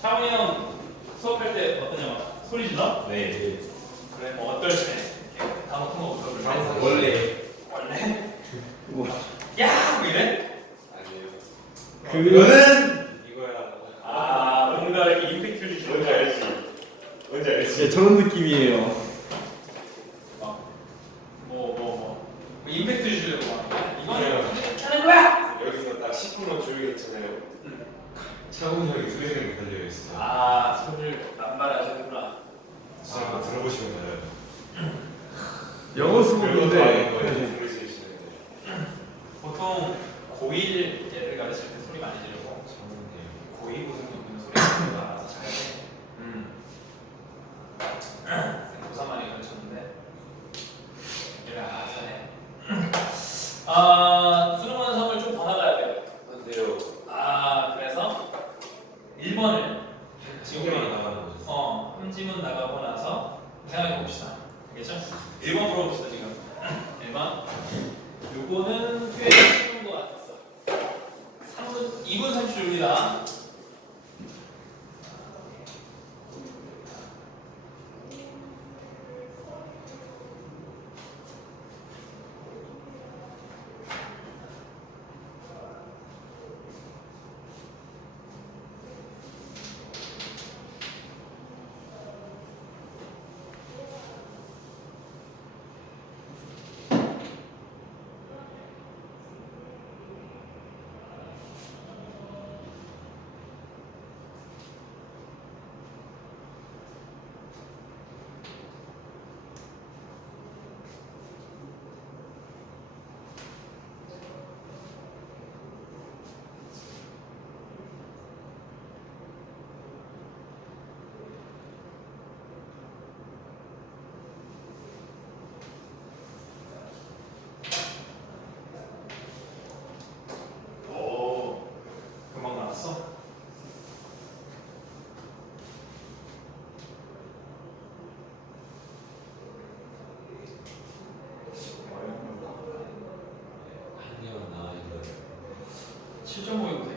상훈이 형 수업할 때 어떠냐? 소리 질러? 네. 그래 뭐 어떨 때? 이렇게 다 높은 거부터 그래. 항상 원래 원래? 야! 뭐 이래? 아니에요. 그거는 이거야. 아 뭔가 이렇게 임팩트를 주는 뭔지 알지? 뭔지 알지? 네, 저런 느낌이에요. 뭐 임팩트 주려고 하는 거야? 이거는 네. 이렇게 하는 거야! 여기서 딱 10분만 조용히 했잖아요. 차훈이 형이 소리가 달려있어. 아 소리를 남발하시는구나. 진짜 한번 들어보시면 알아요. 영어 수업인데 거예요. 부르시는데. 보통 고1 애들 가르칠 때 소리 많이 지르고 고2 고등학교는 소리 지르고 알아서 잘 해. 고3 많이 가르쳤는데 얘를 알아서 해. 수능 완성을 좀 더 나가야 돼요. 안돼요. 그래서 1번을 지금 우리 나가는 거죠. 함지문 나가고 나서 생각해 봅시다. 알겠죠? 1번 풀어봅시다 지금. 1번. 요거는 꽤 쉬운 거 같았어. 2분 30초입니다. 오, 금방 나왔어? 한개만 나와 이거. 7.5도 있고요.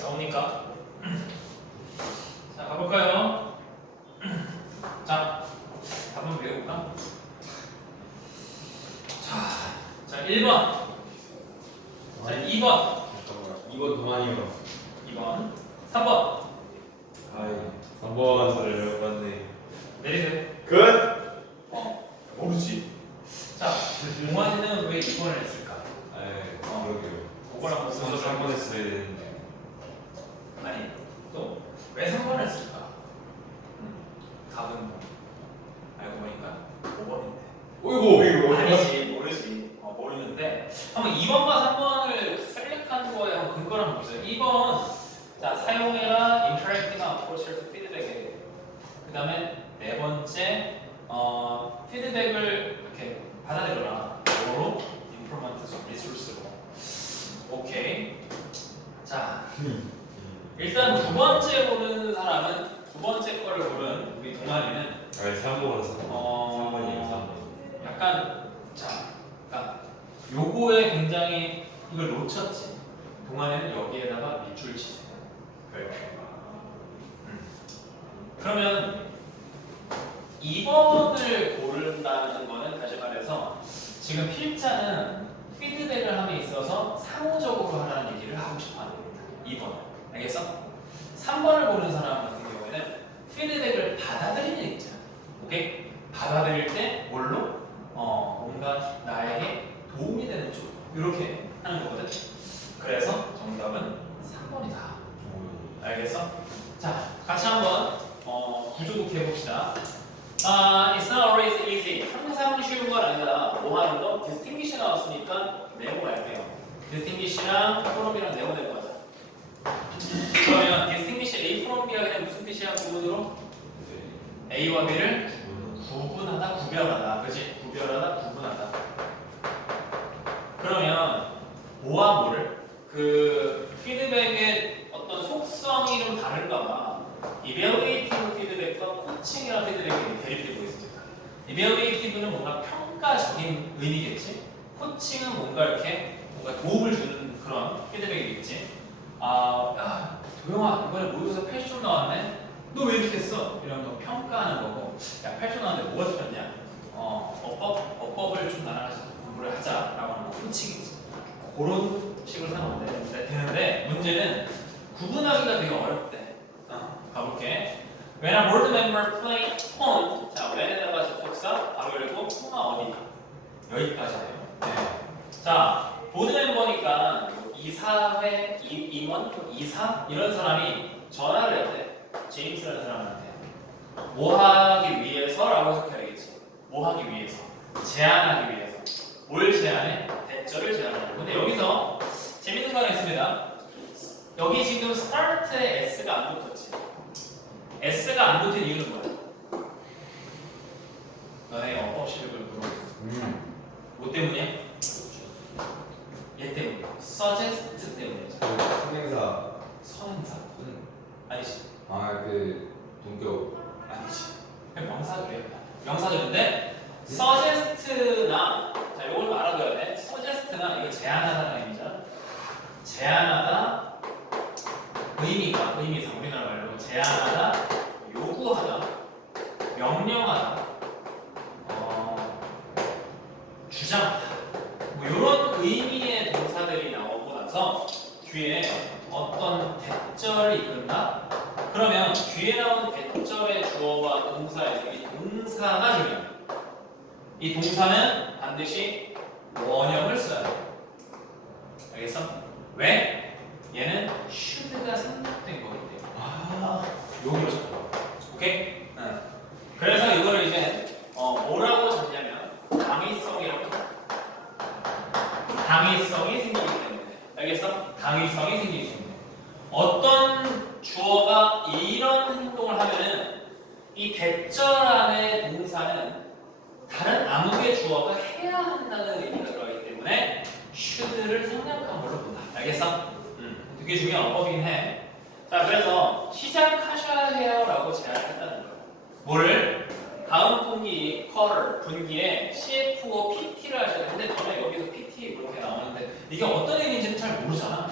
나오니까. 자, 가볼까요? 자, 한번 외워볼까? 자, 1번. 자, 2번. 잠깐만. 이번 동안이요. 2번. 3번. 아이. 3번 소리를 맞네. 내리세요. 끝. 모르지. 자, 동환이는 왜 2번을 했을까? 아이. 그러게요. 그거랑 무슨 먼저 상관 3번 했어야 되는데. 아니, 또 왜 3번을 했을까? 답은 뭐? 알고 보니까 5번인데. 어이구. 아니지, 모르지. 모르는데 한번 2번과 3번을 셀렉한 거에 한번 근거를 한번 보세요. 2번, 자, 사용해라 interacting approach를 피드백에. 그 다음에 네 번째, 피드백을 이렇게 받아들여라. 뭐로? improvement resource로. 오케이. 자, 일단 두 번째 고른 사람은 두 번째 거를 고른 우리 동아리는 아니 3번 3번이에요. 3번. 약간 그러니까 요거에 굉장히 이걸 놓쳤지. 동아리는 여기에다가 밑줄 치세요. 그래요. 그러면 2번을 고른다는 거는 다시 말해서 지금 필자는 피드백을 함에 있어서 상호적으로 하라는 얘기를 하고 싶어 하는 겁니다. 2번. 알겠어? 3번을 보는 사람 같은 경우에는 피드백을 받아들이는 애 있잖아. 오케이? 받아들일 때 뭘로? 뭔가 나에게 도움이 되는 쪽 이렇게 하는 거거든. 그래서 정답은 3번이다. 알겠어? 자, 같이 한번 구조국 해봅시다. It's not always easy. 항상 쉬운 건 아니다. 뭐 하는 거? distinguish 나왔으니까 네모 할게요. distinguish랑 from이랑 네모 낼 거다. 그러면 distinguish A from B가 그냥 무슨 뜻이야? 구분으로? A와 B를 구분하다, 구별하다. 그렇지? 구별하다, 구분하다. 그러면 뭐와 뭐를? 그 피드백의 어떤 속성이 좀 다른가 봐. evaluative 피드백과 코칭이라는 피드백이 대립되고 있습니다. evaluative는 뭔가 평가적인 의미겠지? 코칭은 뭔가 이렇게 뭔가 도움을 주는 그런 피드백이겠지? 도영아 이번에 모의고사 80점 나왔네? 너 왜 이렇게 했어? 이런 거 평가하는 거고 야 80점 나왔는데 뭐가 틀렸냐? 어법을 좀 나랑 공부를 하자라고 하는 거 코칭이지. 그런 식으로 생각하면 되는데 문제는 구분하기가 되게 어렵대. 가볼게. When a board member play phone, 자 when에다가 접속사 바로 열고 코마 어디? 여기까지네요. 네. 자 보드 멤버니까 이사회 임원, 이사 이런 사람이 전화를 했대. 제임스라는 사람한테 뭐 하기 위해서라고 해석해야겠지. 뭐 하기 위해서? 제안하기 위해서. 뭘 제안해? 대절을 제안하고. 근데 여기서 재밌는 거 하나 있습니다. 여기 지금 start에 s가 안 붙었지. s가 안 붙은 이유는 뭐야? 너네 어법 실력을 물어보겠어. 뭐 때문이야? 얘 때문에. suggest 때문이지. 선행사. 선행사. 아니지. 그 동격. 아니지. 그냥 명사들이야. 명사들인데 suggest나 자 이걸 알아둬야 돼. suggest나 이거 제안하다는 의미죠. 제안하다 의미상 우리나라 말로 제안하다, 요구하다, 명령하다, 주장하다 뭐 이런 의미의 동사들이 나오고 나서 뒤에 어떤 대절이 있는다? 그러면 뒤에 나온 대절의 주어와 동사에서 이 동사가 중요해요. 이 동사는 반드시 원형을 써야 돼. 알겠어? 왜? 얘는 should가 생략된 거기 때문에. 여기로 잡아. 오케이? 응. 그래서 이거를 이제 뭐라고 잡냐면 당위성이라고. 당위성이 생기기 때문에. 알겠어? 당위성이 생기기 때문에. 어떤 주어가 이런 행동을 하면은 이 대절 안에 동사는 다른 아무개 주어가 해야 한다는 의미가 들어가기 때문에 should를 생략한 걸로 본다. 알겠어? 되게 중요한 어법이긴 해. 자, 그래서 시작하셔야 해요라고 제안을 했다는 거예요. 뭐를? 다음 분기, 분기에 CFO PT를 하셔야 되는데 저는 여기서 PT 이렇게 나오는데 이게 어떤 의미인지는 잘 모르잖아.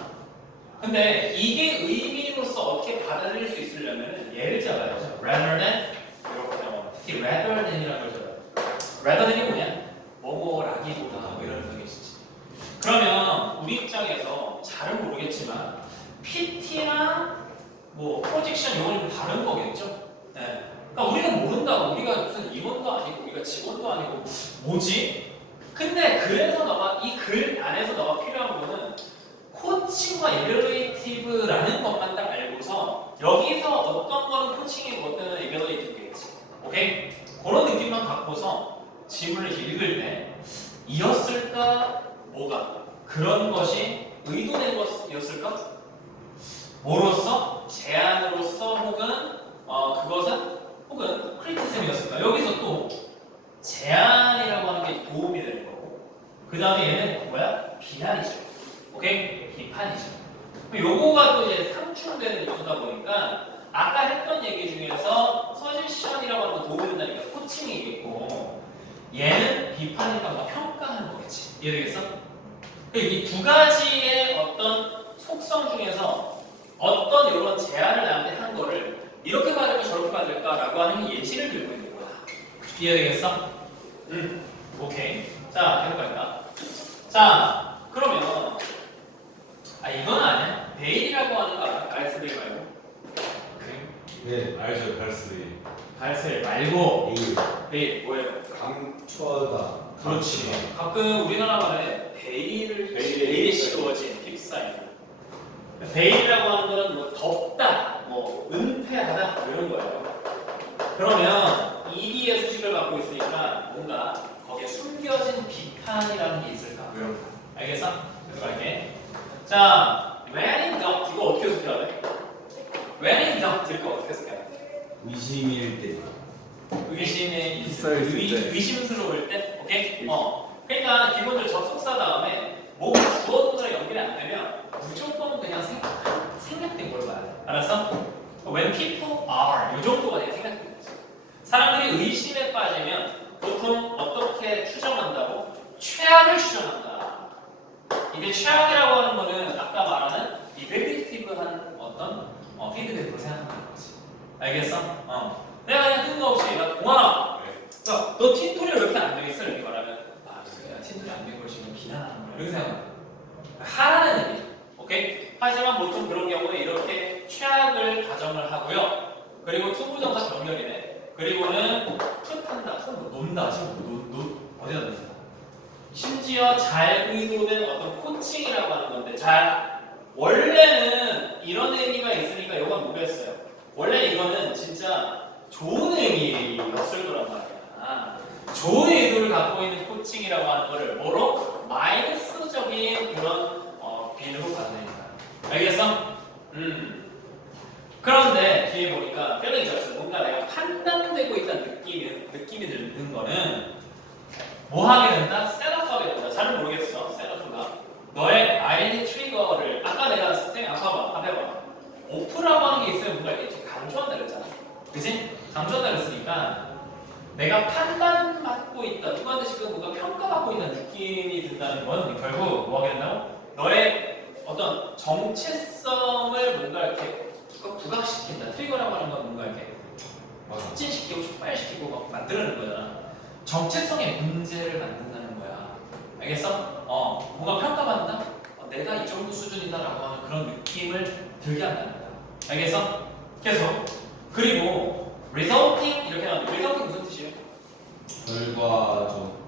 근데 이게 의미로서 어떻게 받아들일 수 있으려면 얘를 잡아야죠. rather than 이렇게 나와. 특히 rather than이라는 걸 잡아요. rather than이 뭐냐? 뭐라기보다 뭐 이런 의미겠지. 그러면 우리 입장에서 잘은 모르겠지만 PT랑 뭐 프로젝션 이거는 다른 거겠죠? 네. 그러니까 우리는 모른다고. 우리가 무슨 임원도 아니고 우리가 직원도 아니고 뭐지? 근데 그래서 너가 이 글 안에서 너가 필요한 거는 코칭과 evaluative라는 것만 딱 알고서 여기서 어떤 거는 코칭이고 어떤 거는 evaluative겠지. 오케이? 그런 느낌만 갖고서 지문을 읽을 때 이었을까? 뭐가? 그런 것이 의도된 것이었을까? 뭐로서? 제안으로서 혹은 그것은 혹은 크리티즘이었을까? 여기서 또 제안이라고 하는 게 도움이 되는 거고 그 다음에 얘는 뭐야? 비난이죠. 오케이? 비판이죠. 요거가 또 이제 상충되는 요소다 보니까 아까 했던 얘기 중에서 서제션이라고 하는 거 도움이 된다니까 코칭이겠고 얘는 비판이니까 뭔가 평가하는 거겠지. 이해되겠어? 이 두 가지의 어떤 속성 중에서 어떤 이런 제안을 나한테 한 거를 이렇게 받을까 저렇게 받을까라고 하는 예시를 들고 있는 거야. 이해되겠어? 오케이. 자, 계속 갈까? 자, 그러면 아 이건 아니야. 베일이라고 하는 거 알아? 가레스베일 말고. 네, 알죠. 발스리. 가레스베일 말고 에이. 베일 뭐예요? 강추하다. 그렇지. 가끔 우리나라 말에 베일이 씌워진 픽사인. 베일이라고 하는 거는 뭐 덮다, 뭐 은폐하다 뭐 이런 거예요. 그러면 ED의 수식을 갖고 있으니까 뭔가 거기에 숨겨진 비판이라는 게 있을까? 뭐 이런 거. 알겠어? 그래서 갈게. 자, when in doubt 이거 어떻게 해석해야 돼? when in doubt 이거 어떻게 해석해야 돼? 의심일 때. 의심에 있을 때. 의심스러울 때, 오케이? 그러니까 기본적으로 접속사 다음에 뭐가 주어동사랑 연결이 안 되면 무조건 그냥 생략된 걸로 봐야 돼. 알았어? When people are 이 정도가 그냥 생략된 거지. 사람들이 의심에 빠지면 보통 어떻게 추정한다고? 최악을 추정한다. 이게 최악이라고 하는 거는 아까 말하는 이베리티브한 어떤 피드백으로 생각하는 거지. 알겠어? 내가 그냥 뜬금없이 나 동아나 너 틴토리 왜 이렇게 안 되겠어? 이렇게 말하면 내가 틴토리 안 된 걸 지금 비난하는 거야 이렇게 생각해. 하라는 얘기. 오케이? 하지만 보통 그런 경우에 이렇게 최악을 가정을 하고요. 그리고 투부정사 병렬이네. 그리고는 풋한다, 논다, 어디다 논다. 심지어 잘 의도된 어떤 코칭이라고 하는 건데 원래는 이런 의미가 있으니까 이건 뭐겠어요? 원래 이거는 진짜 좋은 의미였을 거란 말이야. 좋은 의도를 갖고 있는 코칭이라고 하는 거를 뭐로? 마이너스적인 그런 비누로 받으니까. 알겠어? 그런데 뒤에 보니까 feeling judged 뭔가 내가 판단되고 있다는 느낌이 드는 거는 뭐 하게 된다? 셋업하게 된다. 잘 모르겠어. 셋업가 너의 아이덴티 트리거를 아까 내가 아까 해봐. 오프라고 하는 게 있으면 뭔가 이렇게 강조한다 그랬잖아. 그치? 강조한다 그랬으니까 내가 판단받고 있다. 누구한테 지금 뭔가 평가받고 있다는 느낌이 든다는 건 결국 뭐 하게 된다고? 너의 어떤 정체성을 뭔가 이렇게 부각시킨다. 트리거라고 하는 건 뭔가 이렇게 촉진시키고 촉발시키고 막 만드는 거잖아. 정체성의 문제를 만든다는 거야. 알겠어? 뭔가 평가받는다? 내가 이 정도 수준이다라고 하는 그런 느낌을 들게 한다는 거야. 알겠어? 계속. 그리고 resulting 이렇게 나오는데 resulting 무슨 뜻이에요? 결과적.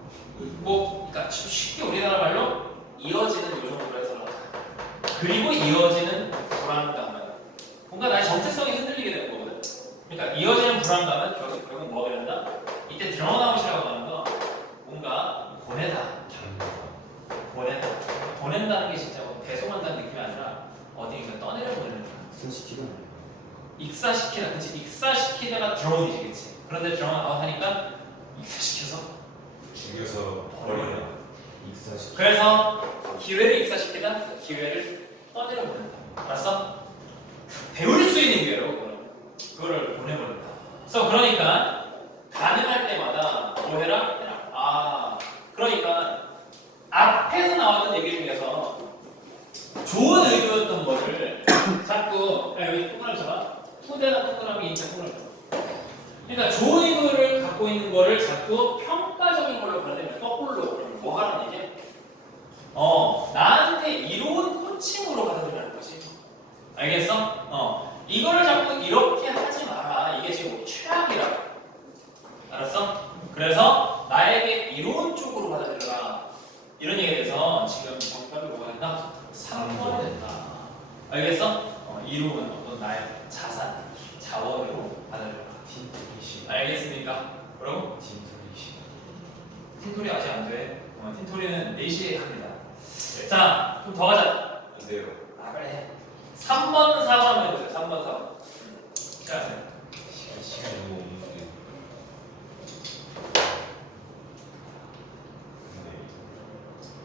뭐, 그러니까 쉽게 우리나라 말로 이어지는 요 정도로 해서 그리고 이어지는 불안감은 뭔가 나의 정체성이 흔들리게 되는 거거든. 그러니까 이어지는 불안감은 결국 뭐가 된다? 이때 드러나웃이라고 하는 거 뭔가 보낸다는 게 진짜 뭐 배송한다는 느낌이 아니라 어디인가 떠내려 보내는 거야. 익사시키다, 그치? 익사시키다가 드론이지, 그치? 그런데 드론아웃 하니까 익사시켜서 죽여서 버리라. 익사시키. 그래서 기회를 익사시키다, 기회를 떠내려 보낸다. 알았어? 배울 수 있는 기회로 그거를 보내버린다. 그래서 그러니까 가능할 때마다 뭐 해라? 그러니까 앞에서 나왔던 얘기 중에서 좋은 의도였던 거를 자꾸 여기 동그라미 잡아. 투대나 동그라미, 인자 동그라미 잡아. 그러니까 좋은 의도를 갖고 있는 거를 자꾸 평가적인 걸로 받아들이면 거꾸로 그러면 뭐 하라는 얘기? 나한테 이로운 코칭으로 받아들이라는 거지. 알겠어? 이거를 자꾸 이렇게 하지 마라. 이게 지금 최악이라고. 알았어? 그래서 나에게 이로운 쪽으로 받아들여라. 이런 얘기에 대해서 지금 정답이 뭐가 된다? 3번이 된다. 알겠어? 이로운 어떤 나의 자산, 자원으로 받아들여라. 틴토리시. 알겠습니까? 뭐라고? 틴토리시. 틴토리 아직 안 돼. 틴토리는 4시에 합니다. 자, 좀 더 가자. 안 돼요. 그래. 3번, 4번 해보세요. 3번, 4번. 시작하세요. 시간이 너무 없는데.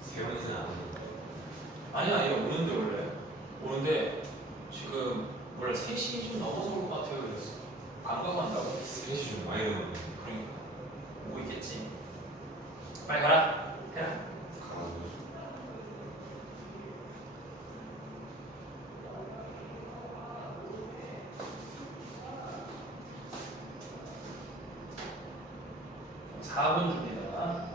세 번이나 안 돼. 아니야, 얘 오는데 원래. 오는데 지금 원래 3시 좀 넘어서 올 것 같아요. 그랬어. 안 가고 한다고? 스트레스 좀 많이 넣었네. 그러니까 오고 있겠지. 빨리 가라. 해라. 가고. 4분 줍니다.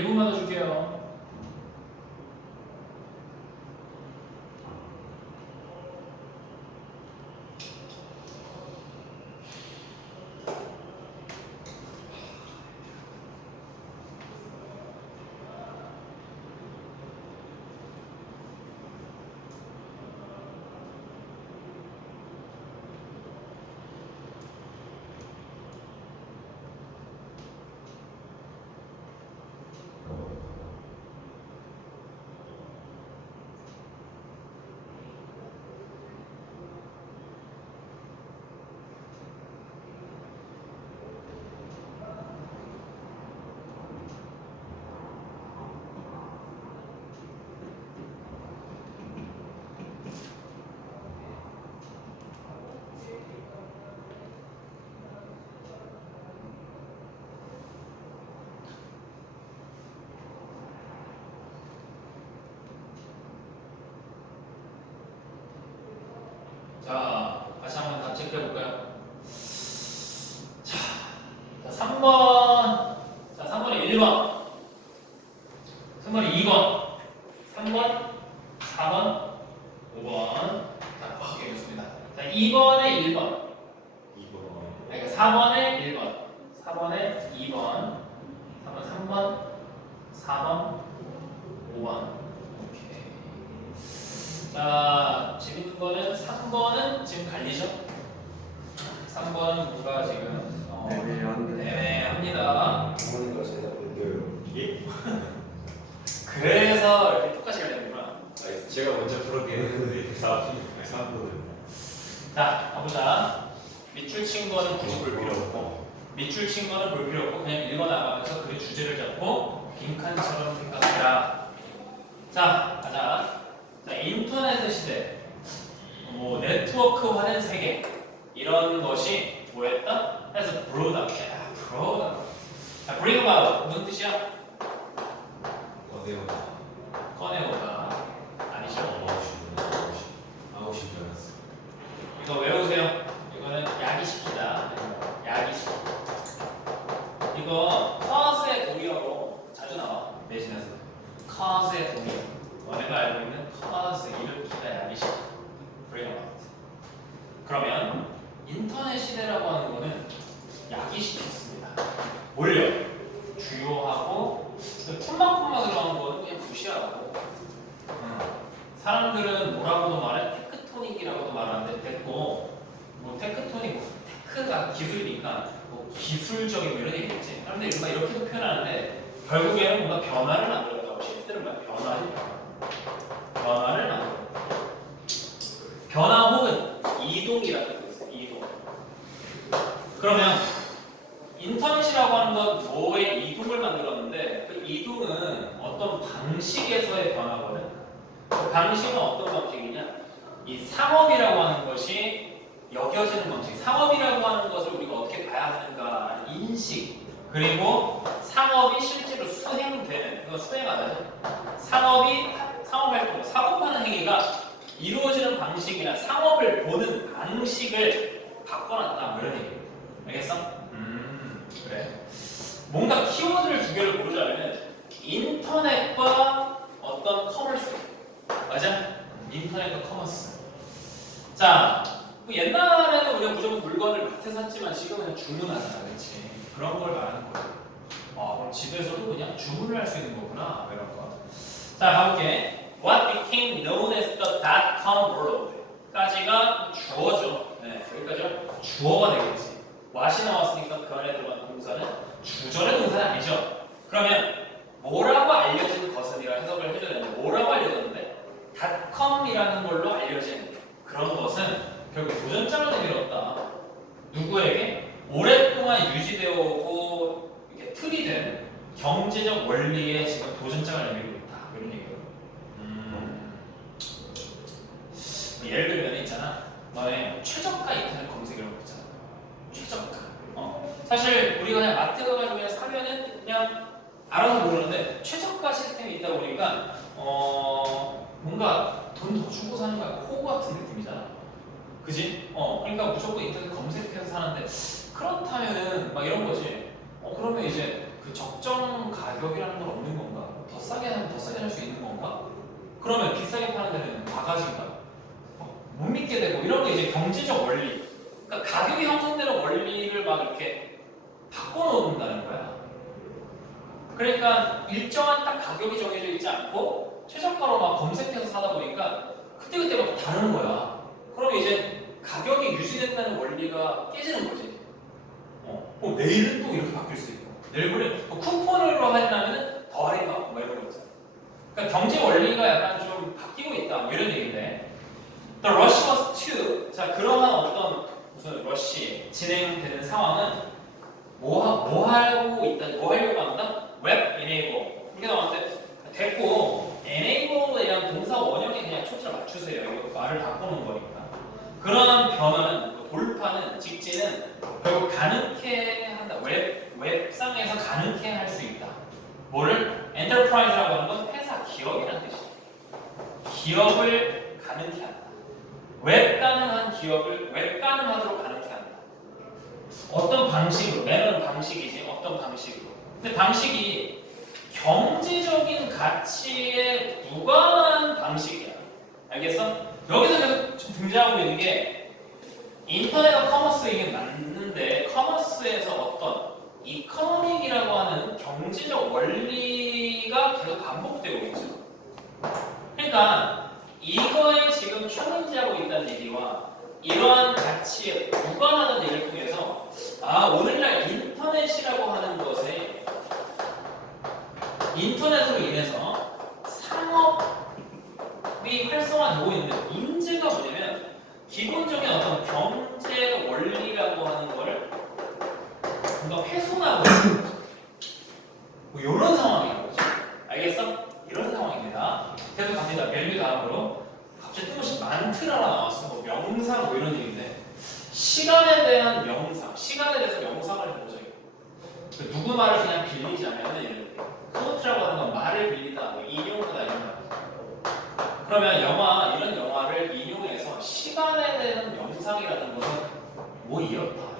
1분만 더 줄게요. 자, 다시 한번 답 체크해 볼까요? 자, 3번. 자, 3번에 1번. 3번에 2번. 3번, 4번, 5번. 자, 바뀌겠습니다. 자, 2번에 1번. 2번. 그러니까 4번에 1번. 4번에 2번. 4번, 3번, 4번, 5번. 오케이. 자, 재밌는 거는 3번은 지금 갈리죠? 3번은 뭔가 지금 애매합니다. 부모님과 제가 먼저요. 예? 그래서 이렇게 똑같이 갈리는구나. 아니, 제가 먼저 부르게 했는데 4분. 자, 가보자. 밑줄 친 거는 굳이 볼 필요 없고, 밑줄 친 거는 볼 필요 없고 그냥 읽어나가면서 그 주제를 잡고 빈칸처럼 생각해라. 자, 가자. 자, 인터넷 시대, 뭐 네트워크화된 세계 이런 것이 뭐였다? 해서 브로다. 브로다. 자, bring about 무슨 뜻이야? 어디요? 꺼내오다. 아니죠? 아웃인 줄 알았어. 이거 외우세요. 이거는 야기시키다. 야기시키. 이거 cause의 동의어로 자주 나와. 내신에서. cause의 동의어. 너네가 알고 있는 cause 일으키다 야기시키. bring about. 그러면 인터넷 시대라고 하는 거는 야기시켰습니다. 뭘요? 주요하고 콤마 들어가는 거는 그냥 무시하고. 사람들은 뭐라고도 말해? 테크토닉이라고도 말하는데 됐고, 뭐 테크토닉, 뭐 테크가 기술이니까 뭐 기술적인 뭐 이런 얘기겠지. 사람들이 뭔가 이렇게도 표현하는데 결국에는 뭔가 변화를 만들었다고. 실제로 뭔가 변화를 만들어. 변화 혹은 이동이라고 뜻 있어요. 이동. 그러면 인터넷이라고 하는 건 뭐의 이동을 만들었는데 그 이동은 어떤 방식에서의 변화거든. 그 방식은 어떤 방식이냐? 이 상업이라고 하는 것이 여겨지는 방식. 상업이라고 하는 것을 우리가 어떻게 봐야 하는가? 인식. 그리고 상업이 실제로 수행되는, 그거 수행하다죠. 상업활동, 사고파는 행위가 이루어지는 방식이나 상업을 보는 방식을 바꿔놨다. 뭐 이런 얘기예요. 알겠어? 그래. 뭔가 키워드를 두 개를 고르자면 인터넷과 어떤 커머스. 맞아? 인터넷과 커머스. 자, 옛날에는 우리가 무조건 물건을 마트에 샀지만 지금은 그냥 주문하잖아, 그렇지? 그런 걸 말하는 거야. 그럼 집에서도 그냥 주문을 할 수 있는 거구나, 이런 거. 자, 가볼게. What became known as the dot-com world?까지가 주어죠. 네, 여기까지가 주어가 되겠지. what이 나왔으니까 그 안에 들어간 동사는 주절의 동사는 아니죠. 그러면 뭐라고 알려진 것은이라 해석을 해줘야 되는데 뭐라고 알려졌는데 닷컴이라는 걸로 알려진 그런 것은 결국 도전장을 내밀었다. 누구에게? 오랫동안 유지되어 오고 이렇게 틀이 된 경제적 원리에 지금 도전장을 내밀고 있다. 이런 얘기예요. 예를 들면 있잖아. 너네 최저가 인터넷 검색이라고 있잖아. 최저가. 사실 우리가 그냥 마트 가가지고 그냥 사면은 그냥 알아서 모르는데 최저가 시스템이 있다 보니까 뭔가 돈 더 주고 사는 거야. 호구 같은 느낌이잖아. 그지? 그러니까 무조건 인터넷 검색해서 사는데 그렇다면은 막 이런 거지. 그러면 이제 그 적정 가격이라는 건 없는 건가? 더 싸게 하면 더 싸게 할 수 있는 건가? 그러면 비싸게 파는 데는 바가지인가? 못 믿게 되고 이런 게 이제 경제적 원리. 그러니까 가격이 형성되는 원리를 막 이렇게 바꿔놓는다는 거야. 그러니까 일정한 딱 가격이 정해져 있지 않고 최저가로 막 검색해서 사다 보니까 그때그때 막 다른 거야. 그럼 이제 가격이 유지된다는 원리가 깨지는 거지. 내일은 또 이렇게 바뀔 수 있고 내일은 쿠폰으로 할인하면 더 할인받고 막 이런 거 있잖아. 그러니까 경제 원리가 약간 좀 바뀌고 있다 뭐 이런 얘기인데 The rush was to 자 그러한 어떤 무슨 러시 진행되는 상황은 뭐 하고 있다 뭐 하려고 한다? 웹 enable 이렇게 나왔는데 됐고 enable에 대한 동사 원형에 그냥 초점을 맞추세요. 이거 말을 바꾸는 거니까 그런 변화는 돌파는 직진은 결국 가능케 한다. 웹상에서 가능케 할 수 있다. 뭐를? enterprise라고 하는 건 회사, 기업이라는 뜻이에요. 기업을 가능케 한다. 웹 가능한 기업을 웹 가능하도록 가능케 한다. 어떤 방식으로? 매너는 방식이지. 어떤 방식으로? 근데 방식이 경제적인 가치에 무관한 방식이야. 알겠어? 여기서 계속 좀 등장하고 있는 게 인터넷과 커머스 이게 맞는데 커머스에서 어떤 이코노믹이라고 하는 경제적 원리가 계속 반복되고 있죠. 그러니까 이거에 지금 챌린지하고 있다는 얘기와 이러한 가치에 무관하다는 얘기를 통해서 오늘날 인터넷이라고 하는 것에 인터넷으로 인해서 상업이 활성화되고 있는데 문제가 뭐냐면 기본적인 어떤 경제 원리라고 하는 걸 뭔가 훼손하고 있는 거죠. 뭐 이런 상황인 거죠. 알겠어? 이런 상황입니다. 계속 갑니다. 밸류 다음으로 갑자기 뜬금없이 만트라가 나왔어. 뭐 명상 뭐 이런 얘기인데 시간에 대한 명상, 시간에 대해서 명상을 해보자. 누구 말을 그냥 빌리자면 이런 코트라고 하는 건 말을 빌리다, 뭐 인용하다 이런 말. 그러면 이런 영화를 인용해서 시간에 대한 명상이라는 것은 뭐 이렇다.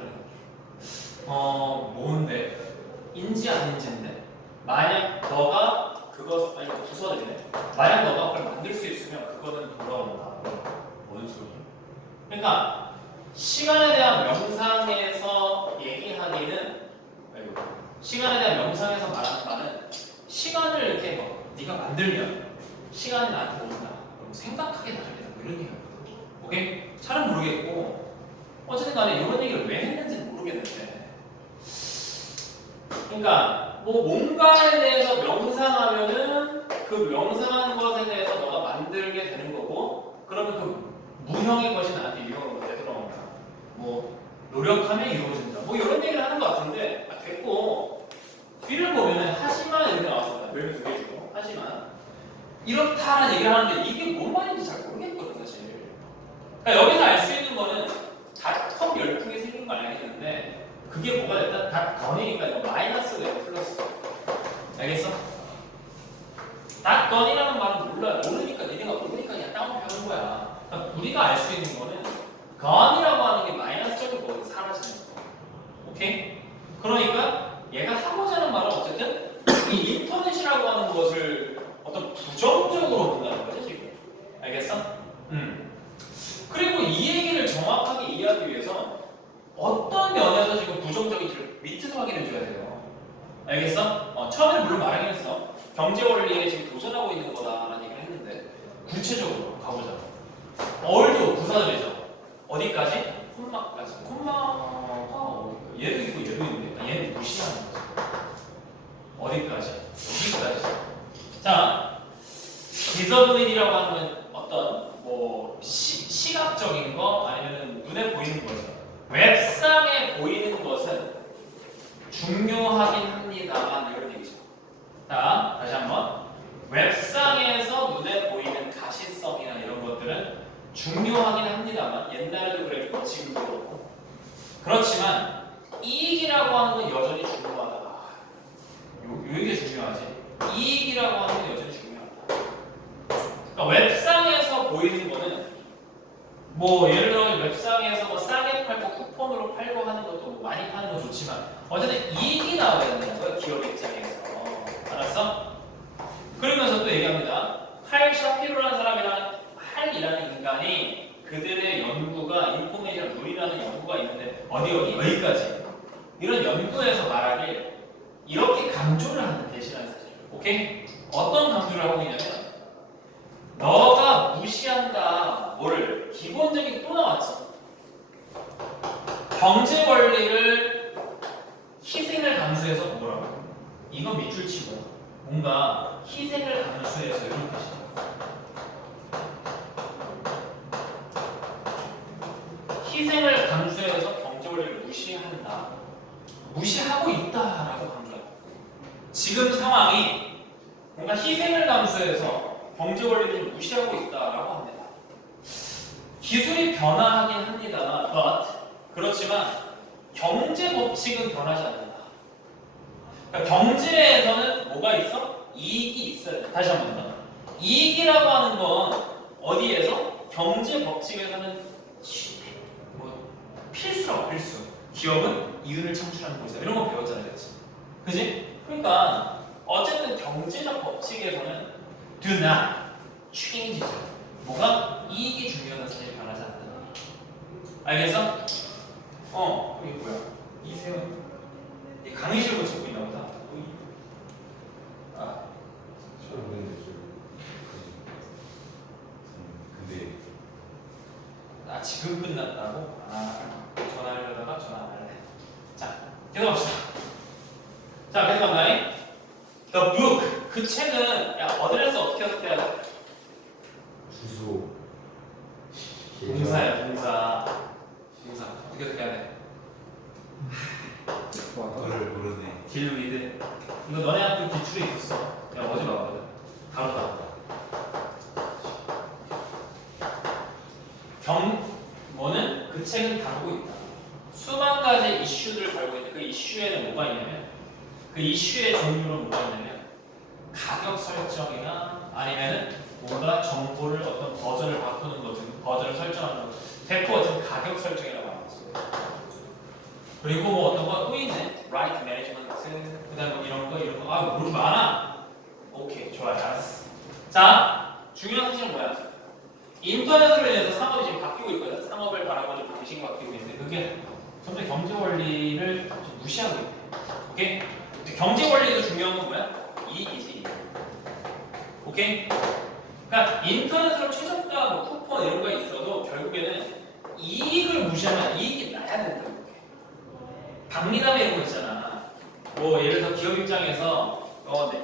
뭔데? 인지 아닌지인데 만약 너가 그것 아니 부서지네. 만약 너가 그걸 만들 수 있으면 그거는 돌아온다. 뭔 소리야? 그러니까 시간에 대한 명상에서 얘기하기는 시간에 대한 명상에서 말하는 바는 시간을 이렇게 뭐 네가 만들면 시간이 나한테 온다. 그럼 생각하게 나중에 이런 얘기거든. 오케이? 잘은 모르겠고 어쨌든 간에 이런 얘기를 왜 했는지는 모르겠는데 그러니까 뭐 뭔가에 대해서 명상하면은 그 명상한 것에 대해서 너가 만들게 되는 거고 그러면 그 무형의 것이 나한테 유형으로 되돌아온다. 뭐 노력하면 이루어진다. 뭐 이런 얘기를 하는 것 같은데 됐고 뒤를 보면은 하지만 이렇게 나왔습니다. 멜비 두 개지고 하지만 이렇다는 얘기를 하는데 이게 뭔 말인지 잘 모르겠거든 사실. 그러니까 여기서 알 수 있는 거는 닷컴 열풍이 생긴 거 알겠는데 그게 뭐가 됐다? 닷건이니까 이거 마이너스 왜 플러스 알겠어? 닷건이라는 말은 몰라 모르니까 니네가 모르니까 그냥 다운 배우는 거야. 그러니까 우리가 알 수 있는 거는 건이라고 하는 게 마이너스적인 거고 사라지는 거. 오케이? 그러니까 얘가 하고자 하는 말은 어쨌든 이 인터넷이라고 하는 것을 어떤 부정적으로 본다는 거지 지금. 알겠어? 그리고 이 얘기를 정확하게 이해하기 위해서 어떤 면에서 지금 부정적인지를 밑에서 확인해 줘야 돼요. 알겠어? 처음에는 물론 말하긴 했어. 경제 원리에 지금 도전하고 있는 거다라는 얘기를 했는데 구체적으로 가보자. 얼도 부사절이죠. 어디까지? 콤마까지. 콤마가 얘도 있고 얘도 있는데 얘는 무시하는 거죠. 어디까지? 여기까지. 자, 디서블린이라고 하는 어떤 뭐 시각적인 거 아니면 눈에 보이는 거죠. 웹상에 보이는 것은 중요하긴 합니다만 이런 얘기죠. 자, 다시 한번 웹상에서 눈에 보이는 가시성이나 이런 것들은 중요하긴 합니다만 옛날에도 그랬고 지금도 그렇고 그렇지만 이익이라고 하는 건 여전히 중요하다. 이게 중요하지. 이익이라고 하는 건 여전히 중요하다. 그러니까 웹상에서 보이는 거는 뭐 예를 들어 웹상에서 뭐 싸게 팔고 쿠폰으로 팔고 하는 것도 뭐 많이 파는 거 좋지만 어쨌든 이익이 나와야 된다는 거야 기업 입장에서. 알았어? 그러면서 또 얘기합니다. 할 샤피로라는 사람이랑 할이라는 인간이 그들의 연구가 인포메이션 룰이라는 연구가 있는데 어디 여기까지 이런 연구에서 말하길 이렇게 강조를 하는 대신하는 사실. 오케이? 어떤 강조를 하고 있냐면 너가 무시한다. 뭐를? 기본적인 또 나왔지. 경제 원리를 희생을 감수해서 뭐라고? 이건 밑줄 치고 뭔가 희생을 감수해서 이런 뜻이야. 희생을 감수해서 경제 원리를 무시한다. 무시하고 있다라고 강조해. 지금 상황이 뭔가 희생을 감수해서 경제 원리를 무시하고 있다라고 합니다. 기술이 변화하긴 합니다. but 그렇지만 경제 법칙은 변하지 않는다. 그러니까 경제에서는 뭐가 있어? 이익이 있어야 돼. 다시 한번 더. 이익이라고 하는 건 어디에서? 경제 법칙에서는 필수라고 필수. 기업은 이윤을 창출하는 곳이다. 이런 거 배웠잖아요, 그치? 그러니까 어쨌든 경제적 법칙에서는 do not change죠. 뭐가? 이익이 중요한 사실 변하지 않는다. 알겠어? 이게 뭐야? 이세훈 강의실로 찍고 있나 보다. 아, 근데 나 지금 끝났다고? 전화하려다가 전화 안 할래. 자, 계속합시다. 자, 계속합니다. The book, 그 책은 야 어드레스 어떻게 해석해야 돼? 주소 동사야, 동사. 어떻게 해석해야 돼? 그걸 모르네. 딜 위드. 이거 너네 학교 기출에 있었어. 야 어제 나왔거든. 다뤘다. 뭐는 그 책은 다루고 있다. 수만 가지 이슈들을 다루고 있는데 그 이슈에는 뭐가 있냐면 그 이슈의 종류는 뭐가 있냐면 가격 설정이나 아니면은 뭔가 정보를 어떤 버전을 바꾸는 것 등 버전을 설정하는 것 대포 지금 가격 설정이라고 하는 거죠. 그리고 뭐 어떤 거 또 있네. Right Management 그다음 뭐 이런 거 물 많아. 오케이 좋아요 알았어. 자 중요한 사실은 뭐야? 인터넷으로 인해서 상업이 지금 바뀌고 있거든. 상업을 바라보는 방식이 바뀌고 있는데 그게 점점 경제 원리를 좀 무시하고 있대. 오케이? 경제 원리에서 중요한 건 뭐야? 이익이지. 오케이? 그러니까 인터넷으로 최저가 뭐 쿠폰 이런 거 있어도 결국에는 이익을 무시하면 이익이 나야 된다고. 박리담에 이런 거 있잖아. 뭐 예를 들어 기업 입장에서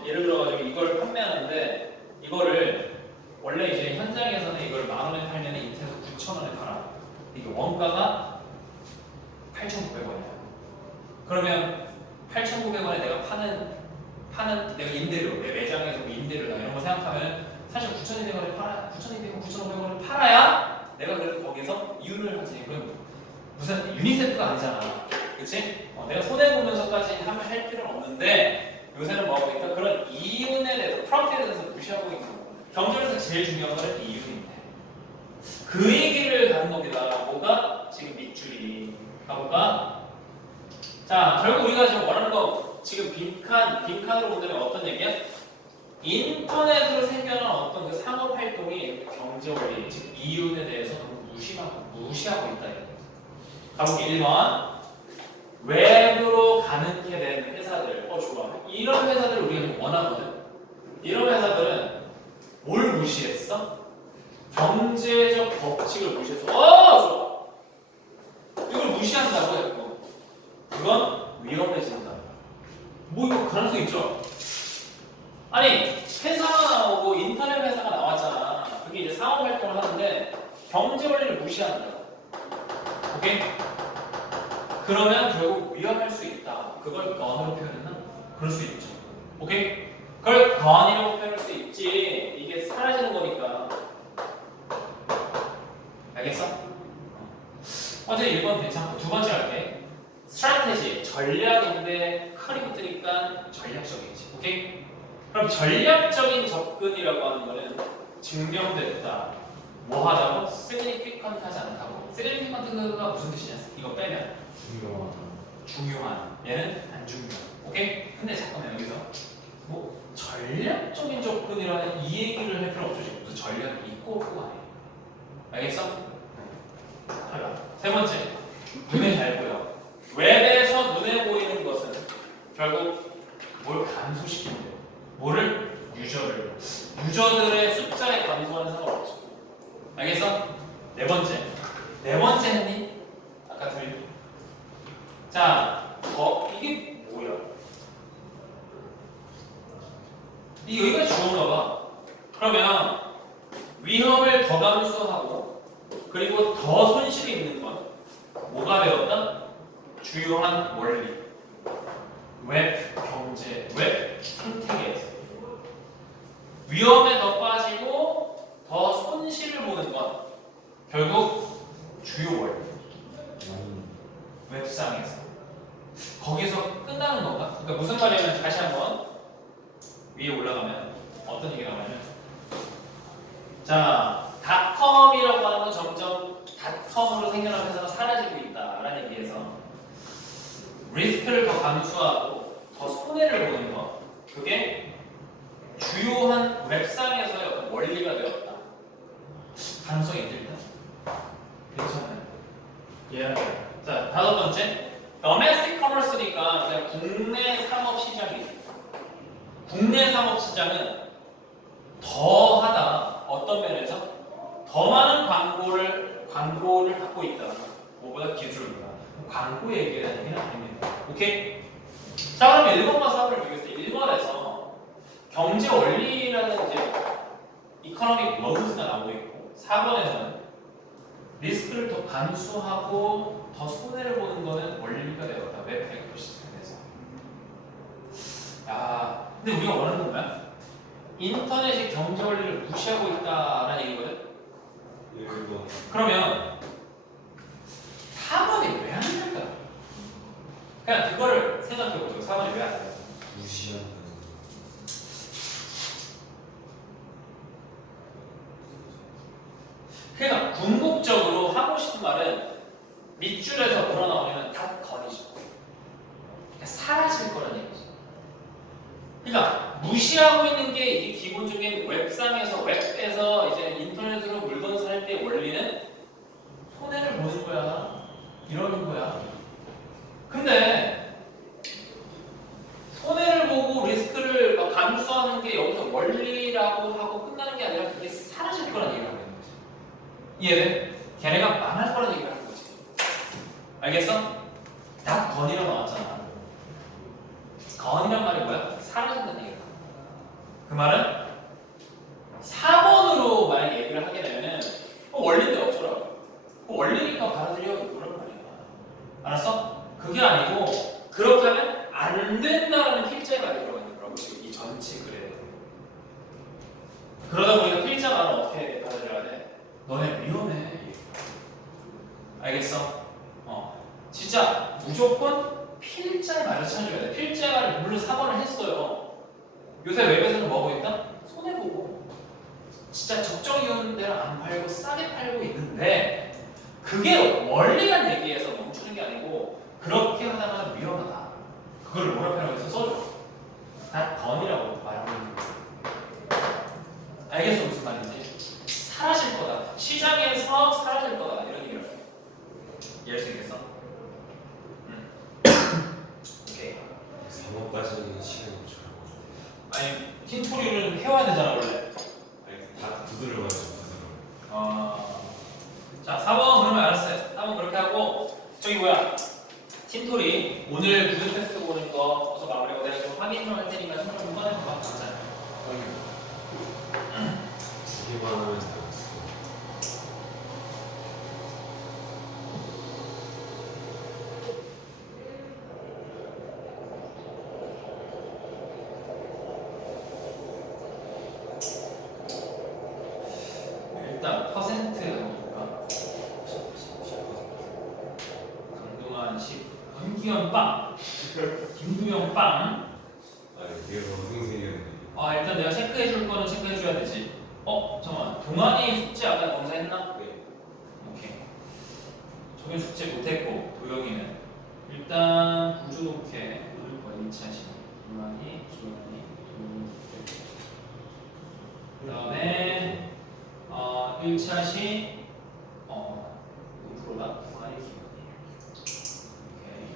예를 들어가지고 이걸 판매하는데 이거를 원래 이제 현장에서는 이걸 10,000원에 팔면 인터넷에서 9,000원에 팔아. 이게 원가가 8,900원이야. 그러면 8,900원에 내가 파는 내가 임대료, 내 매장에서 뭐 임대료나 이런 거 생각하면 사실 9,200원에 팔아, 9,200원, 9,500원을 팔아야 내가 그래도 거기서 이윤을 하지. 그럼 무슨 유니세트가 아니잖아. 그치? 내가 손해보면서까지 할 필요는 없는데 요새는 뭐 보니까 그런 이윤에 대해서 프로핏에 대해서 무시하고 있는 거야. 경제에서 제일 중요한 거는 이윤인데 그 얘기를 하는 겁니다. 뭐가 지금 밑줄이 가볼까? 자 결국 우리가 지금 원하는 거 지금 빈칸으로 본다면 어떤 얘기야? 인터넷으로 생겨난 어떤 그 상업 활동이 경제 원리 즉 이윤에 대해서 너무 무시하고 있다. 가볼게 1번 외부로 가는 게 되는 회사들 좋아 이런 회사들 우리가 좀 원하거든. 이런 회사들은 뭘 무시했어? 경제적 법칙을 무시했어. 좋아. 이걸 무시한다고 했고 그건 위험해진다. 뭐 이거 가능성 있죠? 아니 회사가 나오고 인터넷 회사가 나왔잖아. 그게 이제 상업 활동을 하는데 경제 원리를 무시한다. 오케이? 그러면 결국 위험할 수 있다. 그걸 건으로 표현했나? 그럴 수 있죠. 오케이? 그걸 건이라고 표현할 수 있지. 이게 사라지는 거니까. 알겠어? 어제 1번 괜찮고 두 번째 할게. 스트래테지, 전략인데 칼이 붙으니까 전략적이지. 오케이? 그럼 전략적인 접근이라고 하는 거는 증명됐다. 뭐 하다고? significant하지 않다고. significant가 무슨 뜻이냐? 이거 빼면 중요한. 얘는 안 중요한. 오케이? 근데 잠깐만 여기서 뭐 전략적인 접근이라는 이 얘기를 할 필요 없죠. 지금 무슨 전략이 있고 없고 아니에요. 알겠어? 탈락. 세 번째, 눈에 잘 보여. 웹에서 눈에 보이는 것은 결국 뭘 감소시킨대요. 뭐를? 유저를. 유저들의 숫자에 감소하는 상관없죠. 알겠어? 네 번째. 네 번째 했니? 아까 들리? 자, 이게 뭐야? 이 여기가 주어인가 봐. 그러면 위험을 더 감수하고 그리고 더 손실이 있는 건 뭐가 되었다? 주요한 원리. 웹 경제, 웹 생태계에서 위험에 더 빠지고 더 손실을 보는 건 결국 주요 원리. 웹상에서 거기서 끝나는 건가? 그러니까 무슨 말이냐면 다시 한번 위에 올라가면 어떤 얘기가 나오냐면 자 닷컴이라고 하는 건 점점 닷컴으로 생겨난 회사가 사라지고 있다라는 얘기에서 리스크를 더 감수하고 더 손해를 보는 것 그게 주요한 웹상에서의 어떤 원리가 되었다. 가능성이 있을까? 괜찮아요. 예. 자 다섯 번째 domestic commerce니까 그냥 국내 상업 시장이죠. 국내 상업 시장은 더 하다 어떤 면에서 더 많은 광고를 갖고 있다. 뭐보다 기술보다 광고 얘기를 하는 게 아닙니다. 오케이? 자 그럼 1번과 4번을 비교했을 때 1번에서 경제 원리라는 이제 이코노믹 러브스가 나오고 있고 4번에서는 리스크를 더 감수하고 더 손해를 보는 거는 원리가 되었다. 웹 에코시스템에서. 야, 근데 우리가 원하는 건 뭐야? 인터넷이 경제 원리를 무시하고 있다라는 얘기거든. 그러면 4번이 왜 안 될까? 그냥 그거를 생각해 보죠. 4번이 왜 안 될까? 무시한다. 그러니까 궁극적으로 하고 싶은 말은 밑줄에서 우러나오면 닷컴이죠. 그러니까 사라질 거라는 얘기죠. 그러니까 무시하고 있는 게 이게 기본적인 웹상에서 웹에서 이제 인터넷으로 물건 살 때 원리는 손해를 보는 거야. 이러는 거야. 근데 손해를 보고 리스크를 막 감수하는 게 여기서 원리라고 하고 끝나는 게 아니라 그게 사라질 거라는 얘기를 하는 거지. 이해돼? 걔네가 망할 거라는 얘기를 하는 거지. 알겠어? 닷건이라고 나왔잖아. 건이란 말이 뭐야? 사라진다는 얘기야. 그 말은 4번으로 만약에 얘기를 하게 되면은 원리인데 없더라고. 원리니까 받아들여 이거란 말이야. 알았어? 그게 아니고 그렇게 하면 안 된다라는 필자가 들어가 있는 거라고 지금 이 전체 글에. 그러다 보니까 필자 말은 어떻게 받아들여야 돼? 너네 위험해. 알겠어? 진짜 무조건 필자의 말을 찾아줘야 돼. 필자의 말을 물론 4번을 했어요. 요새 웹에서는 뭐 하고 있다? 손해보고 진짜 적정이온 대로 안 팔고 싸게 팔고 있는데 그게 원리란 얘기에서 멈추는 게 아니고 그렇게 하다가 위험하다. 그걸 뭐라고 해서 써줘. 다 던이라고 말하고 있는 거야. 알겠어 무슨 말인지? 사라질 거다. 시장에서 사라질 거다. 이런 얘기를 해. 이해할 수 있겠어? 오케이. 3번까지는 시간이 없죠. 아니 틴토리를 해와야 되잖아 원래. 아니 다 두드려가지고. 자 4번 그러면 알았어요. 4번 그렇게 하고 저기 뭐야 틴토리 오늘 구조 테스트 보는 거 어서 마무리하고 내가 좀 확인을 할 테니까 좀 한번 해봐. 자. 두 개만 하면 돼. 일단 퍼센트 볼까? 강동환 10, 김기현 빵, 김두영 빵. 이게 동생이었는데. 일단 내가 체크해 줄 거는 체크해 줘야 되지. 잠깐만. 동환이 숙제 아까 검사했나? 네. 오케이. 저기 숙제 못했고 도영이는 일단 구조 좋게 오늘 거 1차시 이만희, 기현이, 그 다음에 1차시 프로다 이만희, 기현이. 오케이.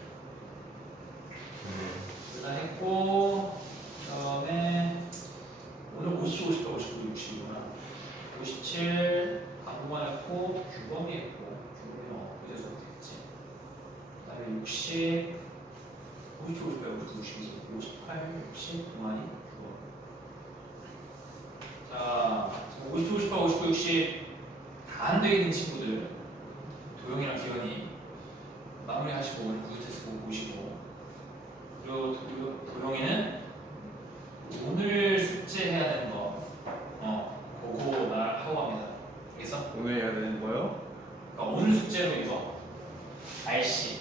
일단 했고 그 다음에 오늘 57, 58, 59, 60이구나. 57 강구만 했고 규범이 했고 규범이 이제 수업됐지. 그 다음에 60 57, 58, 59, 60이지. 58, 60 그만이 규범. 자 57, 58, 59, 60 다 안 돼 있는 친구들 도영이랑 기현이 마무리 하시고 오늘 구조 테스트 보고 보시고 그리고 도영이는 오늘 숙제해야 되는 거 그거 날 하고 갑니다. 알겠어? 오늘 해야 되는 거요? 그러니까 오늘 숙제로 이거 RC,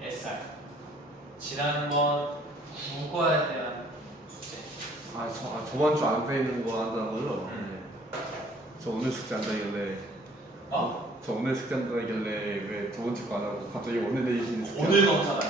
SR 지난번 국어에 대한 숙제. 저번 주 안 돼 있는 거 한다고요? 저 오늘 숙제 한다길래 저 오늘 숙제 한다길래 왜 저번 주 거 안 하고 갑자기 오늘 내신 숙제 오늘 검사가